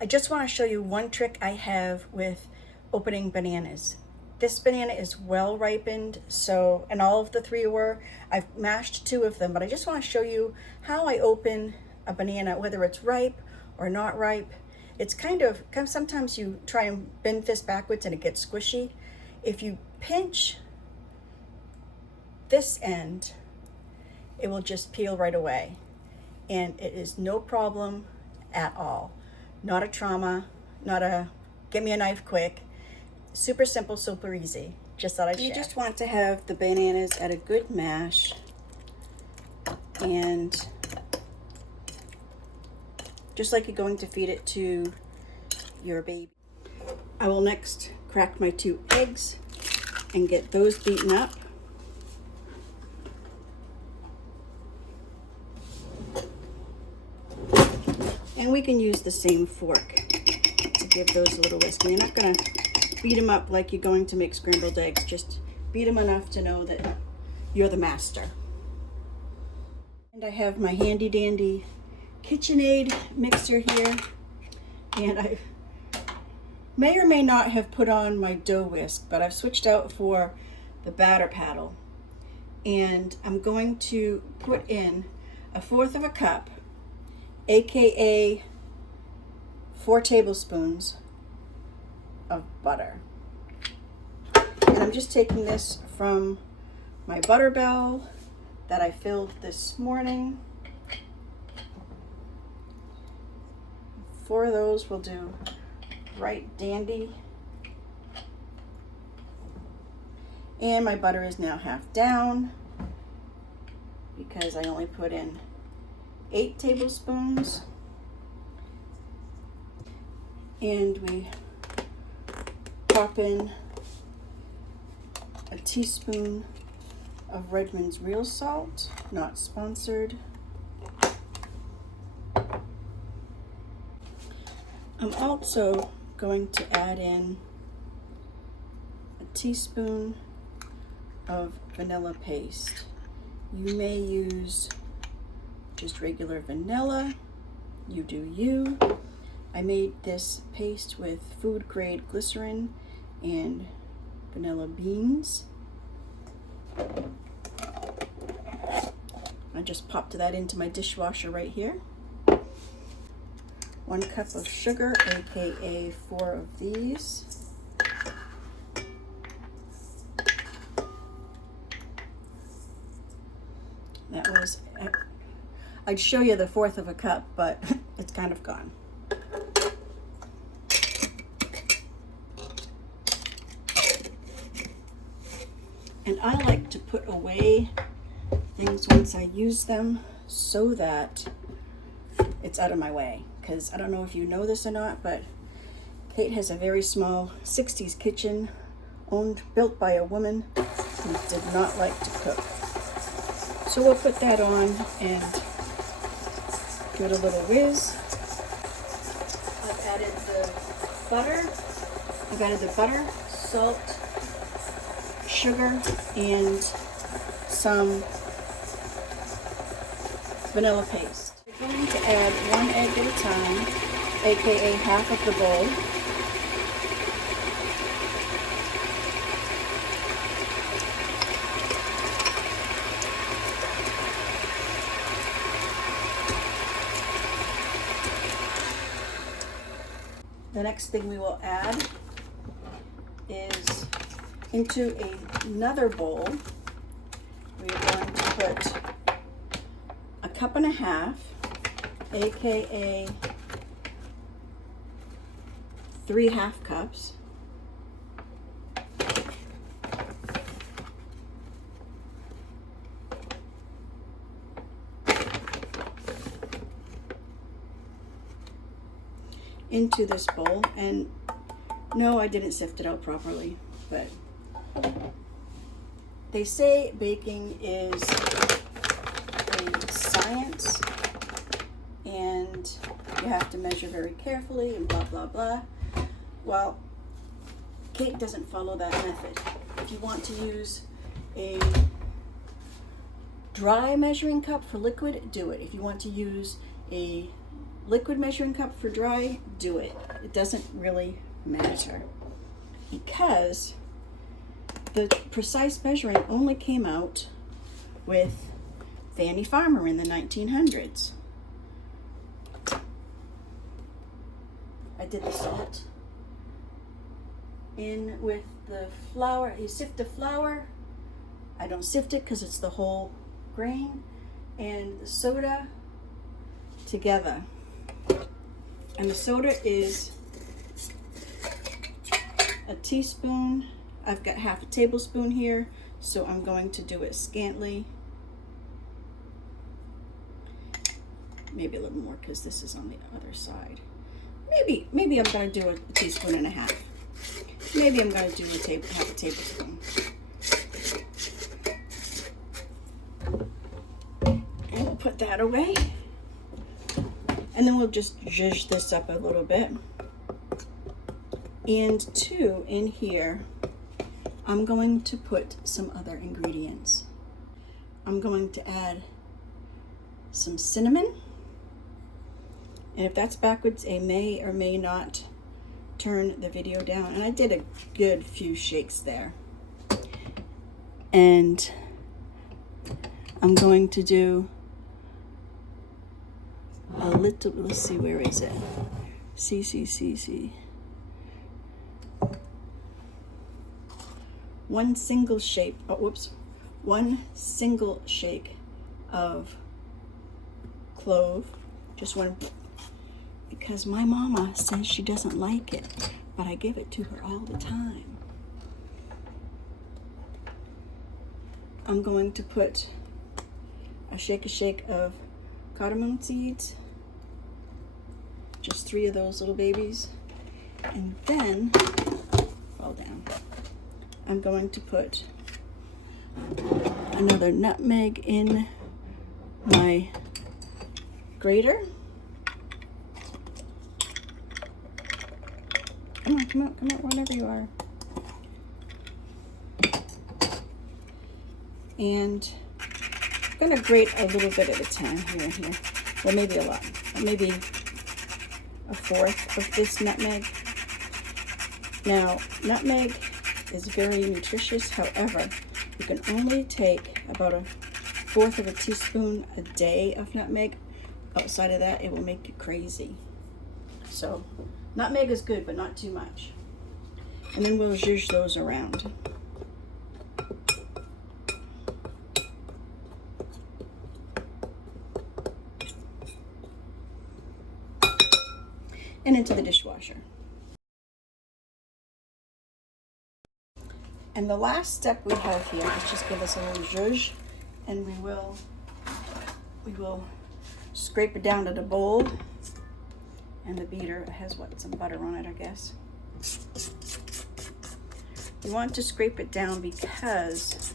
I just want to show you one trick I have with opening bananas. This banana is well ripened, so, and all of the three were. I've mashed two of them, but I just want to show you how I open a banana, whether it's ripe or not ripe. It's kind of, sometimes you try and bend this backwards and it gets squishy. If you pinch this end, it will just peel right away. And it is no problem at all. Not a trauma, not a get me a knife quick. Super simple, super easy. Just thought I'd share. You just want to have the bananas at a good mash, and just like you're going to feed it to your baby. I will next crack my 2 eggs and get those beaten up. And we can use the same fork to give those a little whisk. And you're not going to beat them up like you're going to make scrambled eggs. Just beat them enough to know that you're the master. And I have my handy dandy KitchenAid mixer here. And I may or may not have put on my dough whisk, but I've switched out for the batter paddle. And I'm going to put in 1/4 of a cup, aka 4 tablespoons of butter. And I'm just taking this from my butter barrel that I filled this morning. 4 of those will do right dandy. And my butter is now half down because I only put in 8 tablespoons. And we pop in a teaspoon of Redmond's real salt, not sponsored. I'm also going to add in a teaspoon of vanilla paste. You may use just regular vanilla, you do you. I made this paste with food grade glycerin and vanilla beans. I just popped that into my dishwasher right here. 1 cup of sugar, aka 4 of these. That was, I'd show you the 1/4 of a cup, but it's kind of gone. And I like to put away things once I use them so that it's out of my way. Because I don't know if you know this or not, but Kate has a very small 60s kitchen built by a woman who did not like to cook. So we'll put that on and give it a little whiz. I've added the butter, salt, sugar, and some vanilla paste. We're going to add 1 egg at a time, aka half of the bowl. The next thing we will add is into another bowl. We are going to put 1.5 cups, aka 3 half cups. Into this bowl, and no, I didn't sift it out properly, but they say baking is a science and you have to measure very carefully and blah blah blah. Well, Kate doesn't follow that method. If you want to use a dry measuring cup for liquid, do it. If you want to use a liquid measuring cup for dry, do it. It doesn't really matter because the precise measuring only came out with Fannie Farmer in the 1900s. I did the salt in with the flour. You sift the flour. I don't sift it because it's the whole grain, and the soda together. And the soda is a teaspoon. I've got half a tablespoon here, so I'm going to do it scantily. Maybe a little more because this is on the other side. Maybe I'm going to do a teaspoon and a half. Maybe I'm going to do half a tablespoon. And we'll put that away. And then we'll just zhuzh this up a little bit. And two, in here, I'm going to put some other ingredients. I'm going to add some cinnamon. And if that's backwards, I may or may not turn the video down. And I did a good few shakes there. And I'm going to do a little, let's see, where is it? C. One single shake of clove, just one, because my mama says she doesn't like it, but I give it to her all the time. I'm going to put a shake of cardamom seeds, just 3 of those little babies, and then, fall down, I'm going to put another nutmeg in my grater. Come out, wherever you are. And I'm going to grate a little bit at a time here. Well, maybe a lot. Maybe a fourth of this nutmeg. Now, nutmeg is very nutritious. However, you can only take about a fourth of a teaspoon a day of nutmeg. Outside of that, it will make you crazy. So, nutmeg is good, but not too much. And then we'll zhuzh those around. And into the dishwasher. And the last step we have here is just give us a little zhuzh, and we will scrape it down to the bowl. And the beater has some butter on it, I guess. You want to scrape it down because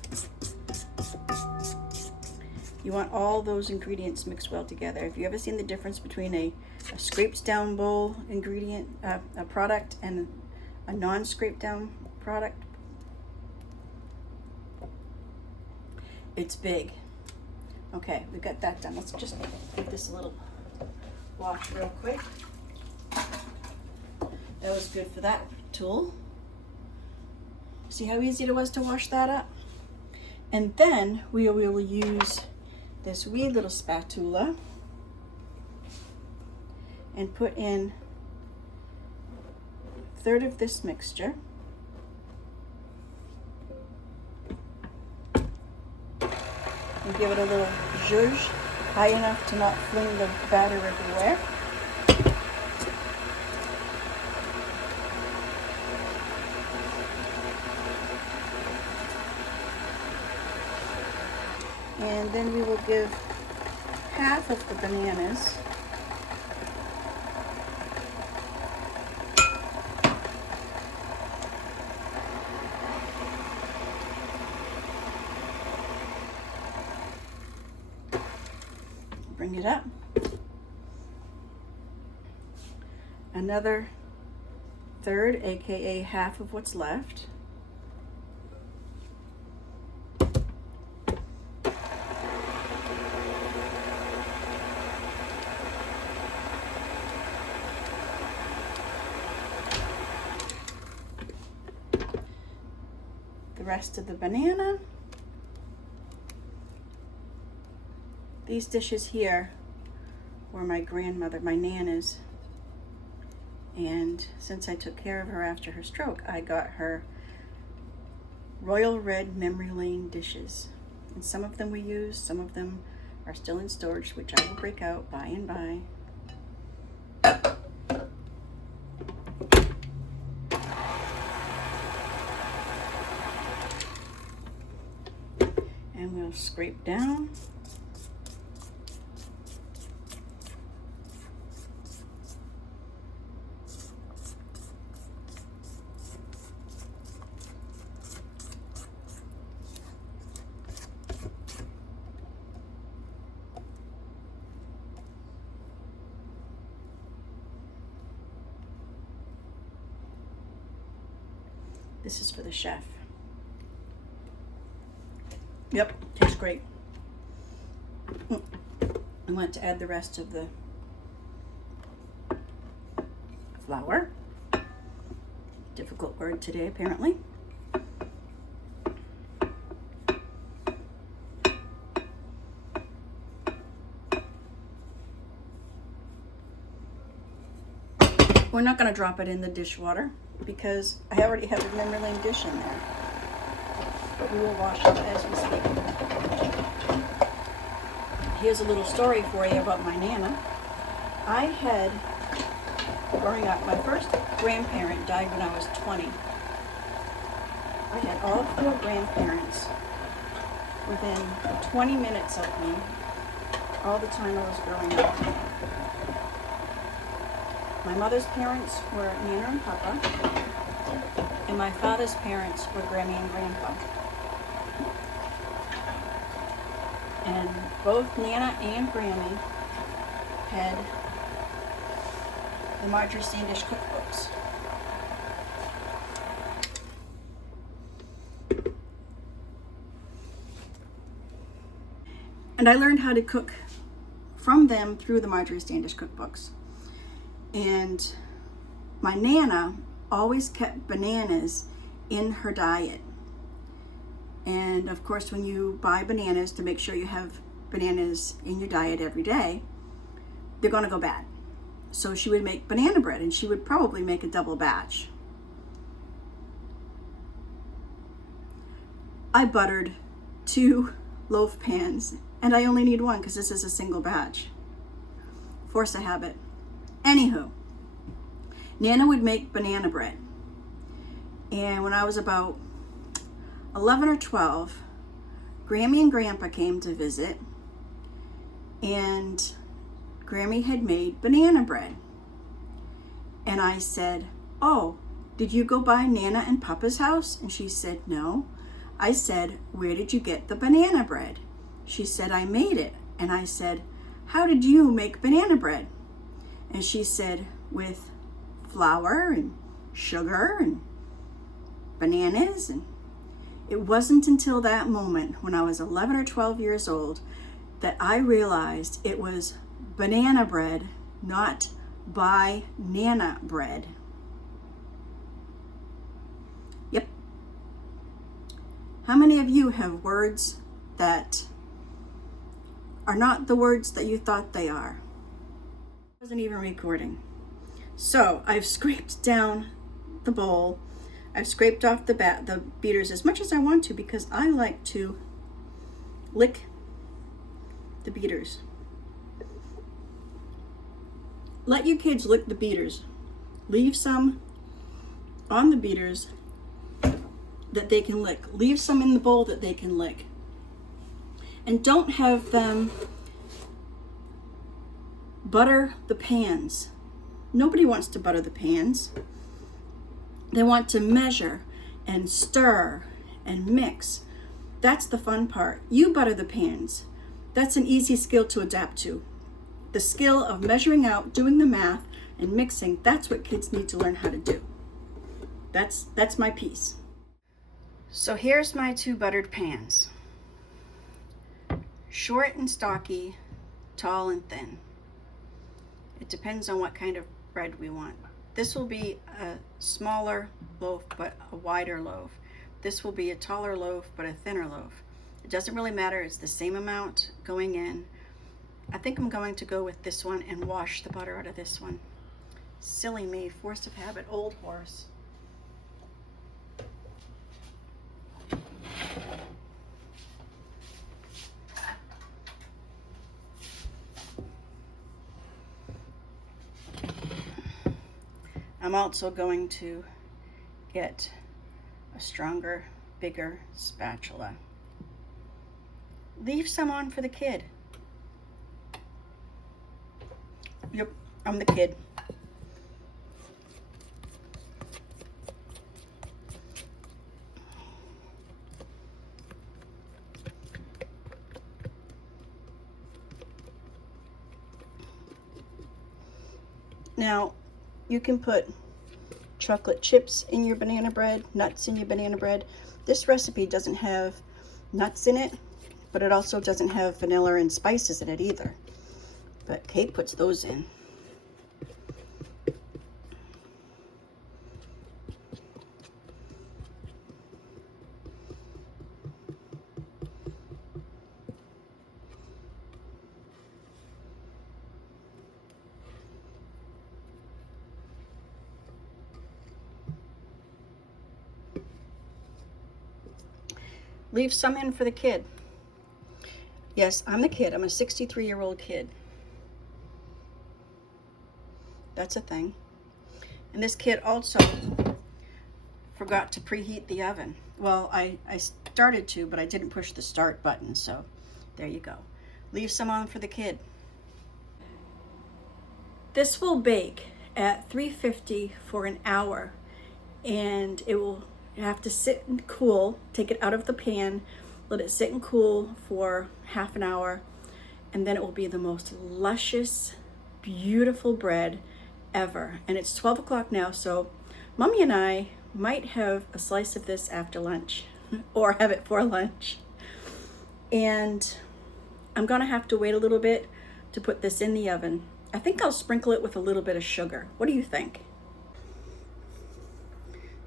you want all those ingredients mixed well together. Have you ever seen the difference between a scraped down bowl ingredient, a product, and a non-scraped down product? It's big. Okay, we got that done. Let's just give this a little wash real quick. That was good for that tool. See how easy it was to wash that up? And then we will use this wee little spatula and put in a third of this mixture. And give it a little zhuzh, high enough to not fling the batter everywhere. And then we will give half of the bananas bring it up. Another third, aka half of what's left. the rest of the banana. These dishes here were my grandmother, my Nana's. And since I took care of her after her stroke, I got her Royal Red Memory Lane dishes. And some of them we use, some of them are still in storage, which I will break out by and by. And we'll scrape down. This is for the chef. Yep, tastes great. I want to add the rest of the flour. Difficult word today, apparently. We're not going to drop it in the dishwater because I already have a memory lane dish in there. But we will wash it as we speak. Here's a little story for you about my Nana. I had, growing up, my first grandparent died when I was 20. I had all 4 grandparents within 20 minutes of me all the time I was growing up. My mother's parents were Nana and Papa, and my father's parents were Grammy and Grandpa. And both Nana and Grammy had the Marjorie Standish cookbooks. And I learned how to cook from them through the Marjorie Standish cookbooks. And my Nana always kept bananas in her diet. And of course, when you buy bananas, to make sure you have bananas in your diet every day, they're going to go bad. So she would make banana bread, and she would probably make a double batch. I buttered 2 loaf pans, and I only need 1 because this is a single batch. Force a habit. Anywho, Nana would make banana bread. And when I was about 11 or 12, Grammy and Grandpa came to visit, and Grammy had made banana bread. And I said, "Oh, did you go by Nana and Papa's house?" And she said, "No." I said, "Where did you get the banana bread?" She said, "I made it." And I said, "How did you make banana bread?" And she said, "With flour and sugar and bananas." And it wasn't until that moment, when I was 11 or 12 years old, that I realized it was banana bread, not by Nana bread. Yep. How many of you have words that are not the words that you thought they are? I wasn't even recording. So I've scraped down the bowl. I've scraped off the beaters as much as I want to, because I like to lick the beaters. Let your kids lick the beaters. Leave some on the beaters that they can lick. Leave some in the bowl that they can lick. And don't have them butter the pans. Nobody wants to butter the pans. They want to measure and stir and mix. That's the fun part. You butter the pans. That's an easy skill to adapt to. The skill of measuring out, doing the math, and mixing, that's what kids need to learn how to do. That's my piece. So here's my 2 buttered pans. Short and stocky, tall and thin. It depends on what kind of bread we want. This will be a smaller loaf, but a wider loaf. this will be a taller loaf, but a thinner loaf. It doesn't really matter, it's the same amount going in. I think I'm going to go with this one and wash the butter out of this one. Silly me, force of habit, old horse. I'm also going to get a stronger, bigger spatula. Leave some on for the kid. Yep, I'm the kid. Now, you can put chocolate chips in your banana bread, nuts in your banana bread. This recipe doesn't have nuts in it, but it also doesn't have vanilla and spices in it either. But Kate puts those in. Leave some in for the kid. Yes, I'm the kid. I'm a 63-year-old kid. That's a thing. And this kid also forgot to preheat the oven. Well, I started to, but I didn't push the start button, so there you go. Leave some on for the kid. This will bake at 350 for an hour, and it will have to sit and cool. Take it out of the pan, let it sit and cool for half an hour, and then it will be the most luscious, beautiful bread ever. And it's 12 o'clock now, so Mommy and I might have a slice of this after lunch or have it for lunch. And I'm gonna have to wait a little bit to put this in the oven. I think I'll sprinkle it with a little bit of sugar. What do you think?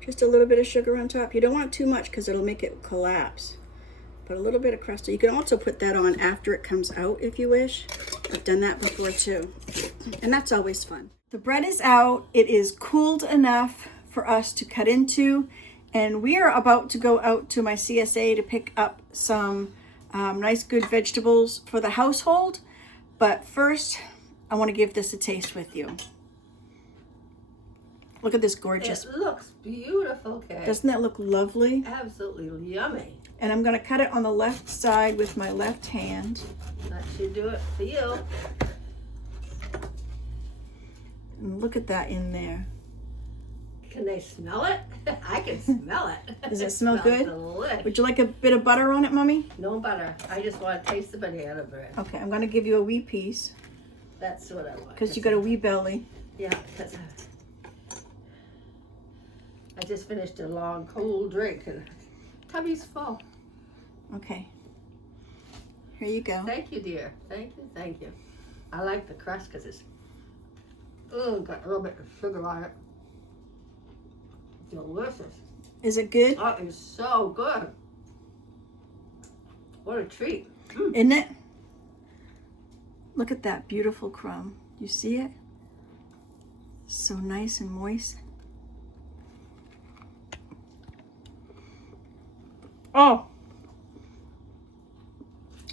Just a little bit of sugar on top. You don't want too much because it'll make it collapse. But a little bit of crust. You can also put that on after it comes out if you wish. I've done that before too. And that's always fun. The bread is out. It is cooled enough for us to cut into. And we are about to go out to my CSA to pick up some nice good vegetables for the household. But first, I want to give this a taste with you. Look at this gorgeous. It looks beautiful, Kay. Doesn't that look lovely? Absolutely yummy. And I'm going to cut it on the left side with my left hand. That should do it for you. And look at that in there. Can they smell it? I can smell it. Does it smell good? Delicious. Would you like a bit of butter on it, Mommy? No butter. I just want to taste the banana bread. Okay, I'm going to give you a wee piece. That's what I want. Because you got a wee belly. Yeah, because I just finished a long cold drink and tummy's full. Okay. Here you go. Thank you, dear. Thank you, thank you. I like the crust because it's got a little bit of sugar on it. Delicious. Is it good? Oh, it's so good. What a treat. Isn't it? Look at that beautiful crumb. You see it? So nice and moist. Oh,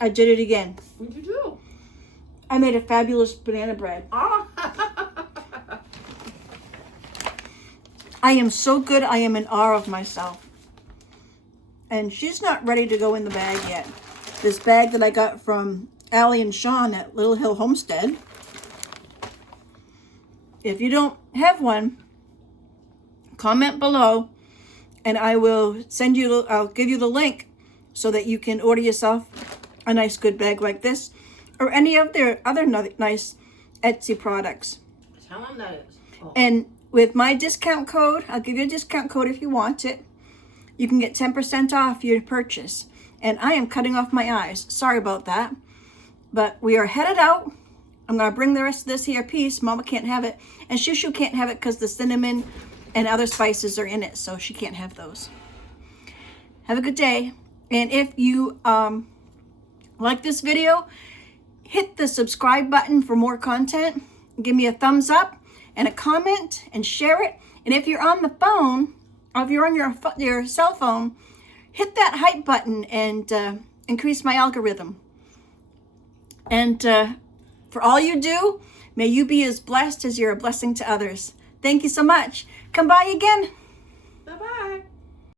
I did it again. What did you do? I made a fabulous banana bread. Oh. I am so good, I am in awe of myself. And she's not ready to go in the bag yet. This bag that I got from Allie and Sean at Little Hill Homestead. If you don't have one, comment below and I will send you, I'll give you the link so that you can order yourself a nice good bag like this or any of their other nice Etsy products. Tell them that is. Oh. And with my discount code, I'll give you a discount code if you want it. You can get 10% off your purchase. And I am cutting off my eyes. Sorry about that. But we are headed out. I'm going to bring the rest of this here piece. Mama can't have it. And Shushu can't have it because the cinnamon and other spices are in it. So she can't have those. Have a good day. And if you like this video, hit the subscribe button for more content. Give me a thumbs up and a comment and share it. And if you're on the phone, or if you're on your cell phone, hit that hype button and increase my algorithm. And for all you do, may you be as blessed as you're a blessing to others. Thank you so much. Come by again. Bye-bye.